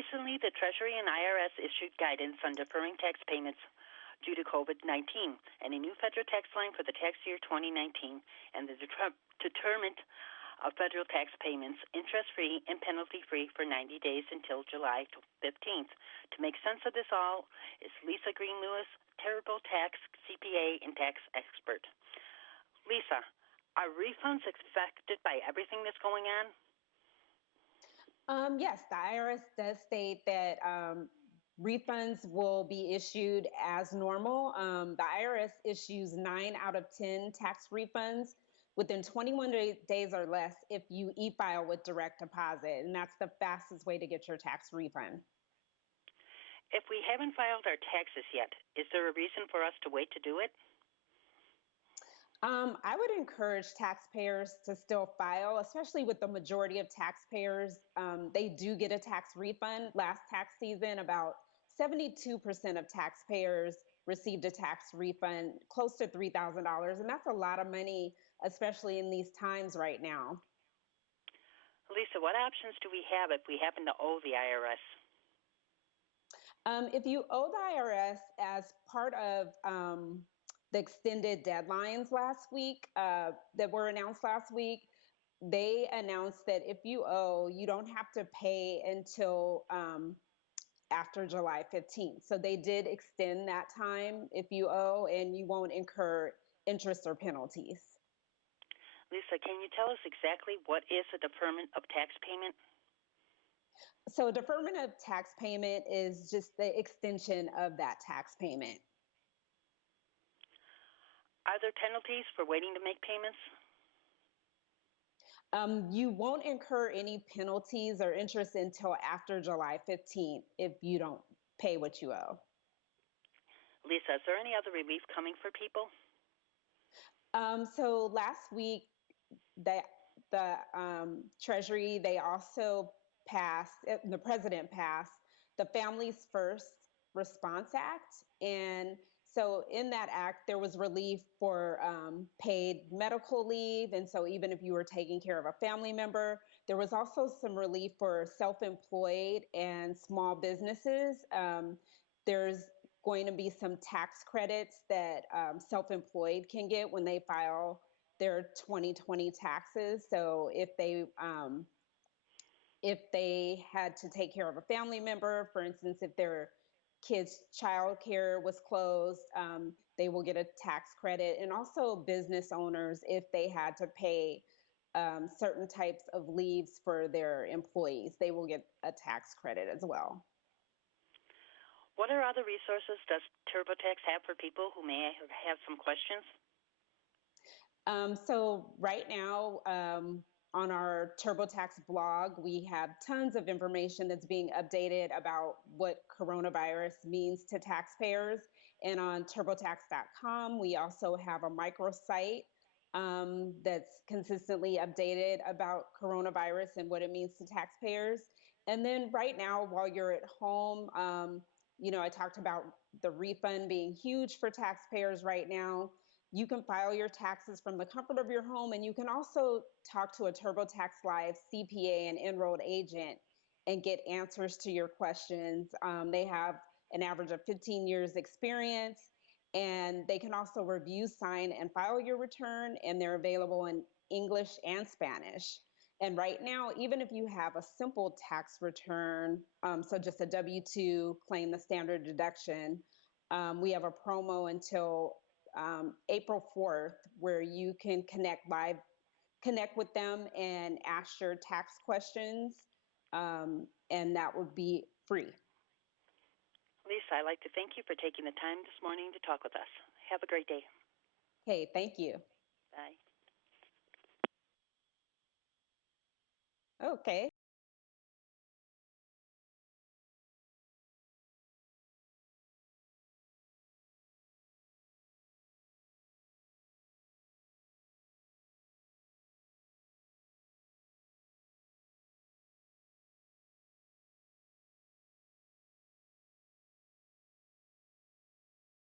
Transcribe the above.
Recently, the Treasury and IRS issued guidance on deferring tax payments due to COVID-19 and a new federal tax line for the tax year 2019 and the determent of federal tax payments interest-free and penalty-free for 90 days until July 15th. To make sense of this all is Lisa Greene-Lewis, TurboTax CPA and tax expert. Lisa, are refunds affected by everything that's going on? Yes, the IRS does state that refunds will be issued as normal. The IRS issues 9 out of 10 tax refunds within 21 days or less if you e-file with direct deposit, and that's the fastest way to get your tax refund. If we haven't filed our taxes yet, is there a reason for us to wait to do it? I would encourage taxpayers to still file, especially with the majority of taxpayers. They do get a tax refund. Last tax season, about 72% of taxpayers received a tax refund, close to $3,000. And that's a lot of money, especially in these times right now. Lisa, what options do we have if we happen to owe the IRS? If you owe the IRS as part of the extended deadlines last week that were announced last week, they announced that if you owe, you don't have to pay until after July 15th. So they did extend that time if you owe, and you won't incur interest or penalties. Lisa, can you tell us exactly what is a deferment of tax payment? So deferment of tax payment is just the extension of that tax payment. Are there penalties for waiting to make payments? You won't incur any penalties or interest until after July 15th if you don't pay what you owe. Lisa, is there any other relief coming for people? So last week, the Treasury, they also passed, the president passed the Families First Response Act. And so in that act, there was relief for paid medical leave. And so even if you were taking care of a family member, there was also some relief for self-employed and small businesses. There's going to be some tax credits that self-employed can get when they file their 2020 taxes. So if they had to take care of a family member, for instance, if their kids' childcare was closed, they will get a tax credit. And also business owners, if they had to pay certain types of leaves for their employees, they will get a tax credit as well. What are other resources does TurboTax have for people who may have some questions? So right now, on our TurboTax blog, we have tons of information that's being updated about what coronavirus means to taxpayers. And on TurboTax.com, we also have a microsite that's consistently updated about coronavirus and what it means to taxpayers. And then right now, while you're at home, I talked about the refund being huge for taxpayers right now. You can file your taxes from the comfort of your home, and you can also talk to a TurboTax Live CPA and enrolled agent and get answers to your questions. They have an average of 15 years experience, and they can also review, sign, and file your return, and they're available in English and Spanish. And right now, even if you have a simple tax return, so just a W-2, claim the standard deduction, we have a promo until April 4th, where you can connect with them and ask your tax questions, and that would be free. Lisa, I'd like to thank you for taking the time this morning to talk with us. Have a great day. Okay, thank you. Bye. Okay.